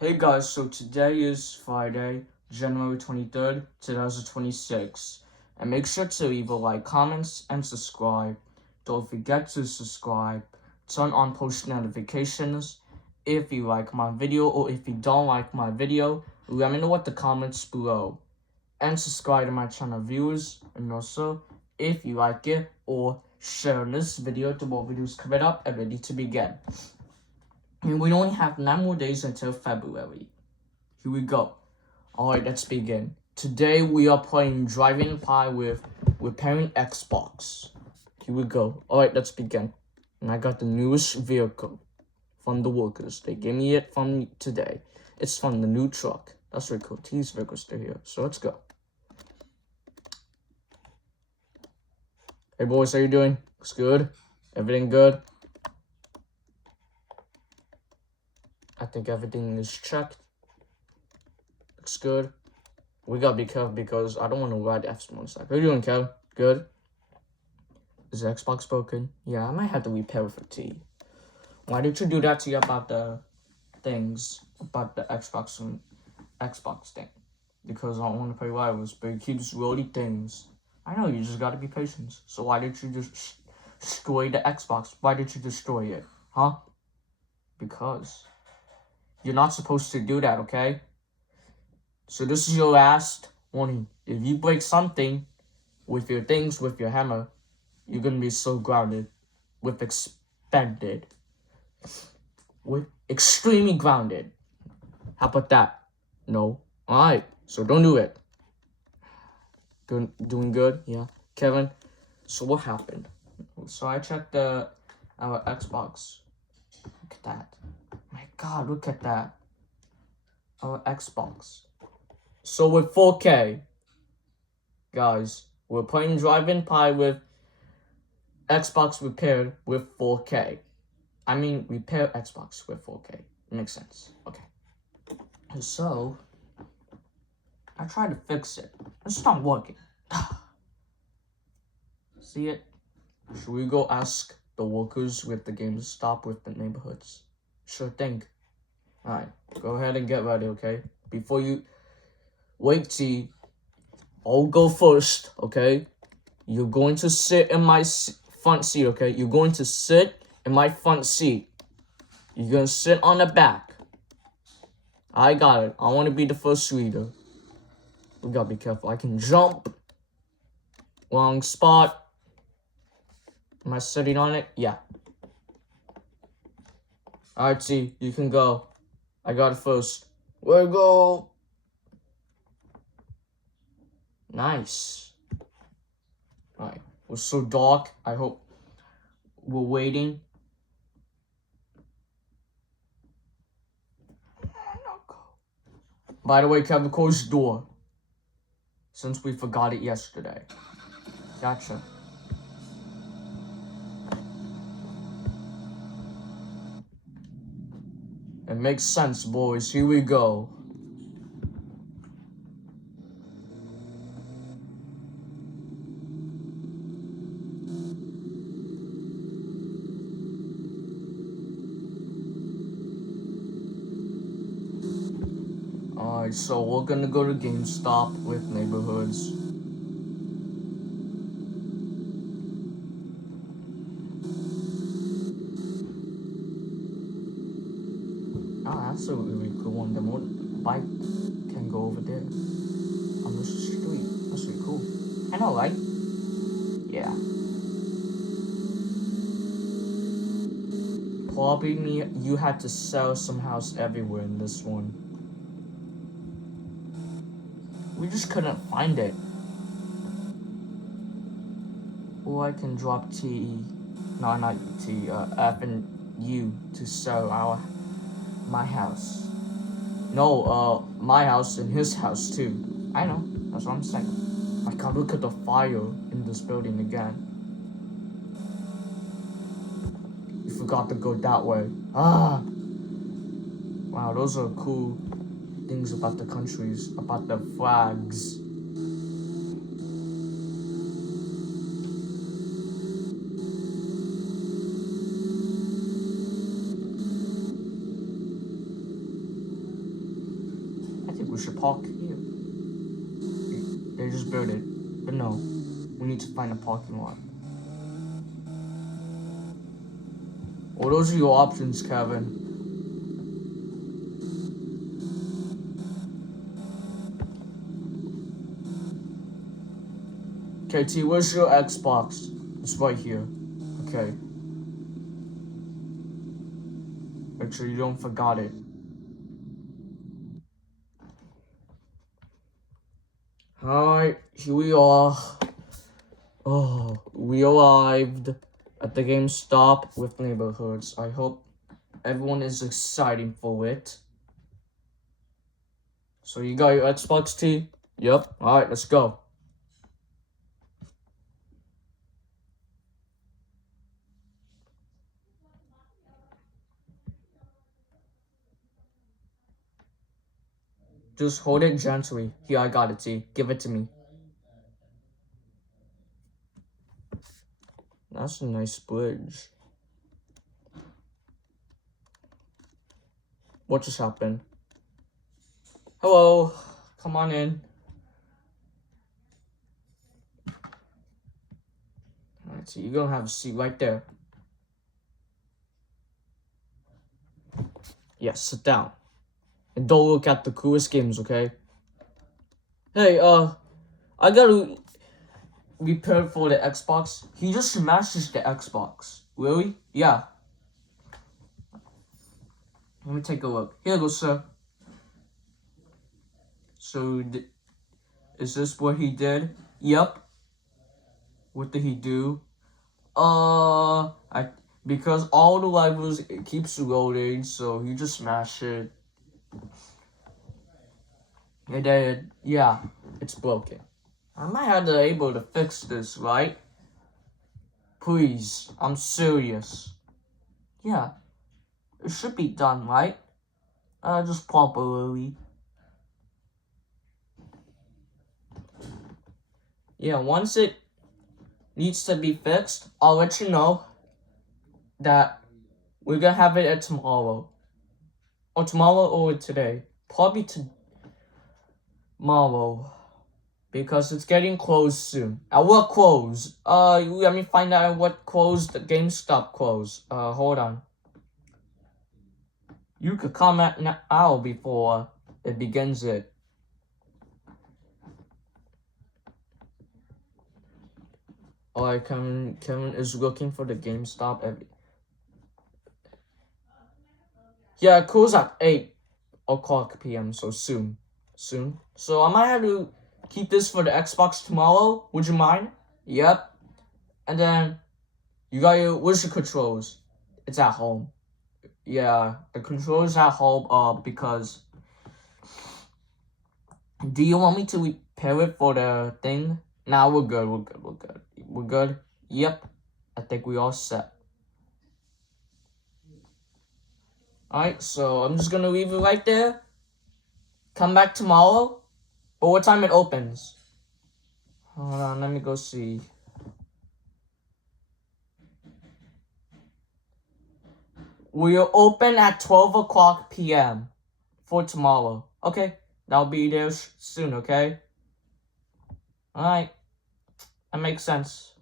Hey guys, so today is Friday, January 23rd, 2026. And make sure to leave a like, comments, and subscribe. Don't forget to subscribe. Turn on post notifications. If you like my video or if you don't like my video, let me know in the comments below. And subscribe to my channel viewers. And also, if you like it, or share this video to more videos coming up and ready to begin. And we only have 9 more days until February. Here we go. Alright, let's begin. Today we are playing Driving Pie with Repairing Xbox. Here we go. Alright, let's begin. And I got the newest vehicle from the workers. They gave me it from today. It's from the new truck. That's really cool. These vehicles are here. So let's go. Hey boys, how you doing? Looks good? Everything good? I think everything is checked. Looks good. We gotta be careful because I don't want to ride F's motorcycle. How you doing, Kev? Good? Is the Xbox broken? Yeah, I might have to repair it for T. Why did you do that to you about the things? About the Xbox thing? Because I don't want to play rivals, but it keeps loading things. I know, you just gotta be patient. So why did you just destroy the Xbox? Why did you destroy it? Huh? Because you're not supposed to do that, okay? So this is your last warning. If you break something with your things, with your hammer, you're gonna be so grounded. With expanded. With extremely grounded. How about that? No. Alright, so don't do it. Doing good? Yeah. Kevin, so what happened? So I checked our Xbox. Look at that. My god, look at that. Our Xbox. So with 4K, guys, we're playing Driving Pie with Xbox repaired with 4K. I mean, repair Xbox with 4K. It makes sense. Okay. So, I tried to fix it. It's not working. See it? Should we go ask the workers with the GameStop with the neighborhoods? Sure thing. Alright, go ahead and get ready, okay? Before you... Wait, T. I'll go first, okay? You're going to sit in my front seat, okay? You're going to sit in my front seat. You're going to sit on the back. I got it. I want to be the first reader. We gotta be careful. I can jump. Wrong spot. Am I sitting on it? Yeah. Alright, T, you can go. I got it first. Where go? Nice. Alright. It was so dark. I hope we're waiting. By the way, Kevin, close the door. Since we forgot it yesterday. Gotcha. It makes sense, boys. Here we go. Alright, so we're gonna go to GameStop with neighborhoods. Oh, that's a really cool one. The bike can go over there on the street. That's really cool. I know, right? Yeah. Probably you had to sell some house everywhere in this one. We just couldn't find it. Or I can drop T, no, not T, F and U to sell my house. No, my house and his house too. I know, that's what I'm saying. My god, look at the fire in this building again. You forgot to go that way. Ah! Wow, those are cool things about the countries, about the flags. we should park here. They just built it. But no, we need to find a parking lot. Well, those are your options, Kevin. KT, where's your Xbox? It's right here. Okay. Make sure you don't forget it. Alright, here we are. Oh, we arrived at the GameStop with Neighborhoods. I hope everyone is excited for it. So you got your Xbox T? Yep. Alright, let's go. Just hold it gently. Here, I got it, T. Give it to me. That's a nice bridge. What just happened? Hello. Come on in. Alright, so you're gonna have a seat right there. Yes, sit down. And don't look at the coolest games, okay? Hey, I gotta repair for the Xbox. He just smashes the Xbox. Really? Yeah. Let me take a look. Here you go, sir. So, is this what he did? Yep. What did he do? Because all the levels, it keeps loading, so he just smashed it. And then, yeah, it's broken. I might have to able to fix this, right? Please, I'm serious. Yeah, it should be done, right? Just properly. Yeah, once it needs to be fixed, I'll let you know that we're gonna have it at tomorrow. Or tomorrow or today. Probably tomorrow. Because it's getting closed soon. At what close? Let me find out what closed. The GameStop closed. Hold on. You could comment now before it begins it. Alright, Kevin is looking for the GameStop. Yeah, it closes at 8 o'clock p.m. So soon. So I might have to keep this for the Xbox tomorrow. Would you mind? Yep. And then you got where's your controls? It's at home. Yeah, the controls at home. Because do you want me to repair it for the thing? Nah, we're good. Yep. I think we all set. Alright, so I'm just gonna leave it right there. Come back tomorrow. Or what time it opens? Hold on, let me go see. We'll open at 12 o'clock p.m. for tomorrow. Okay, that'll be there soon, okay? Alright, that makes sense.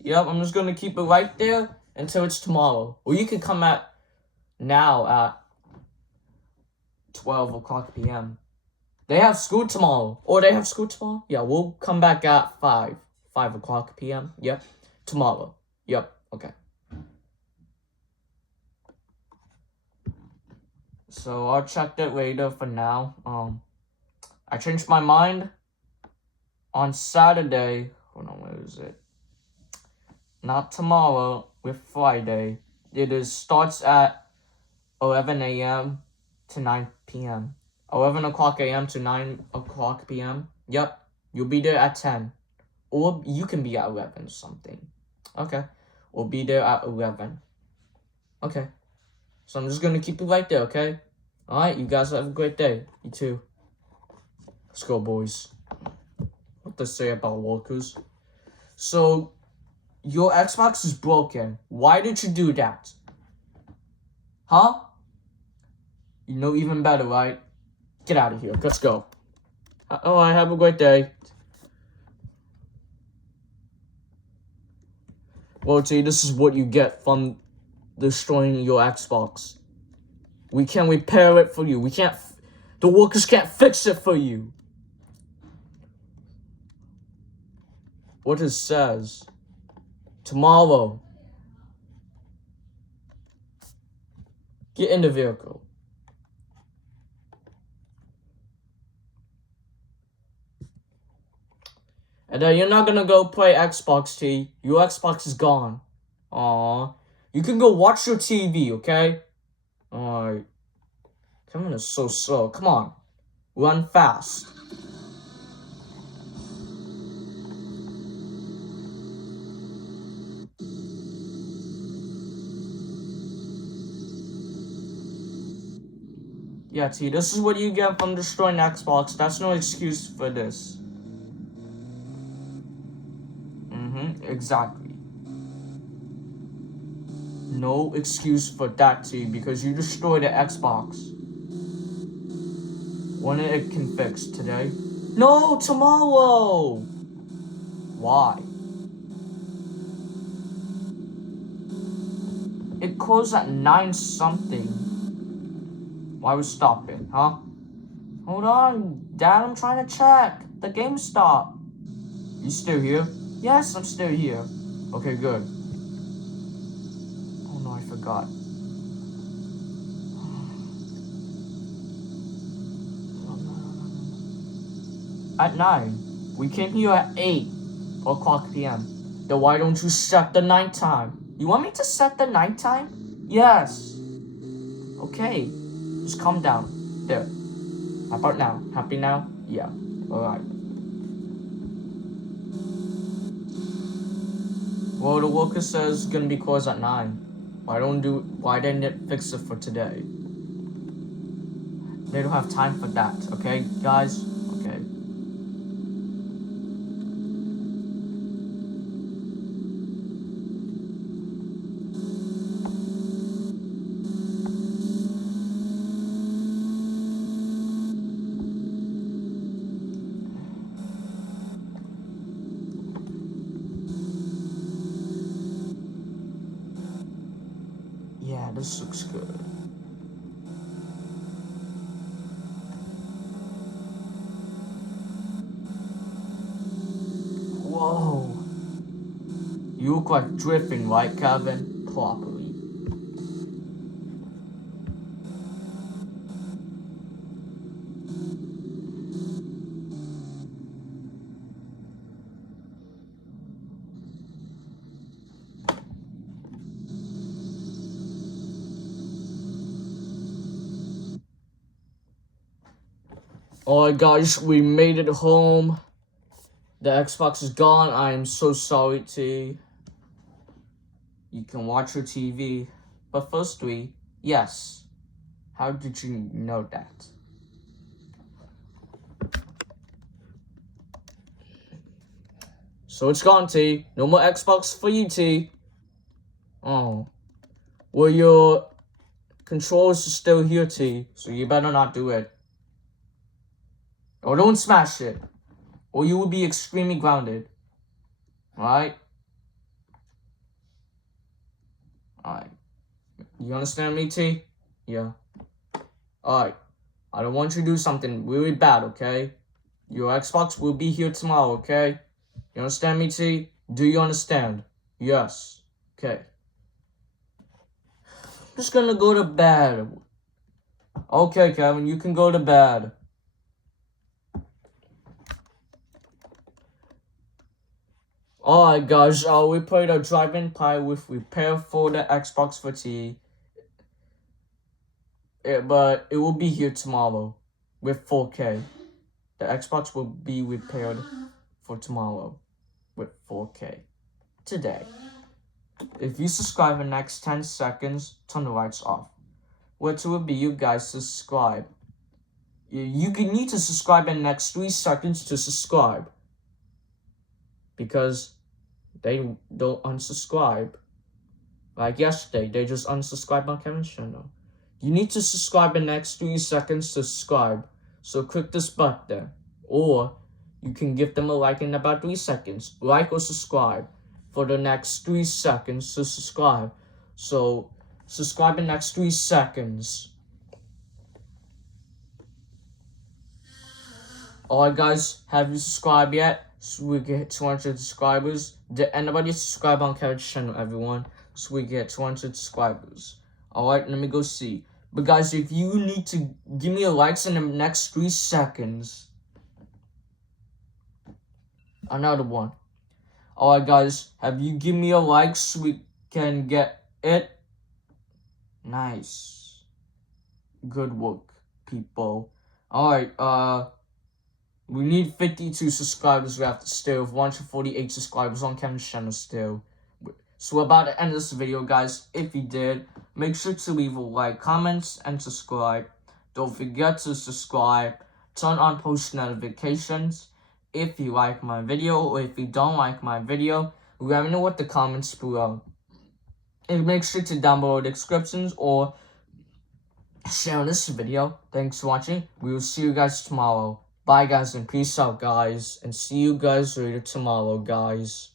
Yep, I'm just gonna keep it right there until it's tomorrow. Or you can come at now at 12 o'clock p.m. They have school tomorrow. Or they have school tomorrow? Yeah, we'll come back at 5 o'clock p.m. Yep, tomorrow. Yep, okay. So I'll check that later for now. I changed my mind on Saturday. Hold on, where is it? Not tomorrow, with Friday. It starts at 11 a.m. to 9 p.m. 11 o'clock a.m. to 9 o'clock p.m. Yep, you'll be there at 10. Or you can be at 11 or something. Okay, we'll be there at 11. Okay. So I'm just gonna keep it right there, okay? Alright, you guys have a great day. You too. Let's go, boys. What to say about workers? So, your Xbox is broken. Why did you do that? Huh? You know even better, right? Get out of here. Let's go. Alright, have a great day. Well, T, this is what you get from destroying your Xbox. We can't repair it for you. We can't... The workers can't fix it for you. What it says. Tomorrow. Get in the vehicle. And then you're not gonna go play Xbox, T. Your Xbox is gone. Aww. You can go watch your TV, okay? Alright. Kevin is so slow. Come on. Run fast. Yeah, T, this is what you get from destroying Xbox. That's no excuse for this. Exactly. No excuse for that, T, because you destroyed the Xbox. When it can fix today? No, tomorrow! Why? It closed at 9 something. Why we stop it, huh? Hold on, Dad, I'm trying to check. The game stopped. You still here? Yes, I'm still here. Okay, good. Oh no, I forgot. At 9. We came here at 8 o'clock p.m. Then why don't you set the night time? You want me to set the night time? Yes. Okay. Just calm down. There. How about now? Happy now? Yeah. Alright. Well, the worker says it's gonna be closed at 9. Why didn't it fix it for today? They don't have time for that, okay, guys? Okay. Yeah, this looks good. Whoa. You look like drifting, right, Kevin? Properly. Alright guys, we made it home. The Xbox is gone. I am so sorry, T. You can watch your TV. But firstly, yes. How did you know that? So it's gone, T. No more Xbox for you, T. Oh. Well, your controls are still here, T. So you better not do it. Or don't smash it. Or you will be extremely grounded. Alright? Alright. You understand me, T? Yeah. Alright. I don't want you to do something really bad, okay? Your Xbox will be here tomorrow, okay? You understand me, T? Do you understand? Yes. Okay. I'm just gonna go to bed. Okay, Kevin, you can go to bed. Alright, guys, we played a Dragon Pie with repair for the Xbox for T. But it will be here tomorrow with 4K. The Xbox will be repaired for tomorrow with 4K. Today. If you subscribe in the next 10 seconds, turn the lights off. What will be you guys subscribe? You need to subscribe in the next 3 seconds to subscribe. Because they don't unsubscribe. Like yesterday, they just unsubscribed on Kevin's channel. You need to subscribe in the next 3 seconds to subscribe. So click this button there. Or you can give them a like in about 3 seconds. Like or subscribe for the next 3 seconds to subscribe. So subscribe in the next 3 seconds. Alright guys, have you subscribed yet? So we get 200 subscribers. Did anybody subscribe on Kevin's channel, everyone? So we get 200 subscribers. Alright, let me go see. But guys, if you need to give me a likes in the next 3 seconds. Another one. Alright guys, have you give me a like so we can get it? Nice. Good work, people. Alright, we need 52 subscribers. We have to still have 148 subscribers on Kevin's channel still. So we're about to end this video, guys. If you did, make sure to leave a like, comments, and subscribe. Don't forget to subscribe. Turn on post notifications. If you like my video or if you don't like my video, let me know what the comments below. And make sure to down below the descriptions or share this video. Thanks for watching. We will see you guys tomorrow. Bye guys and peace out guys. And see you guys later tomorrow guys.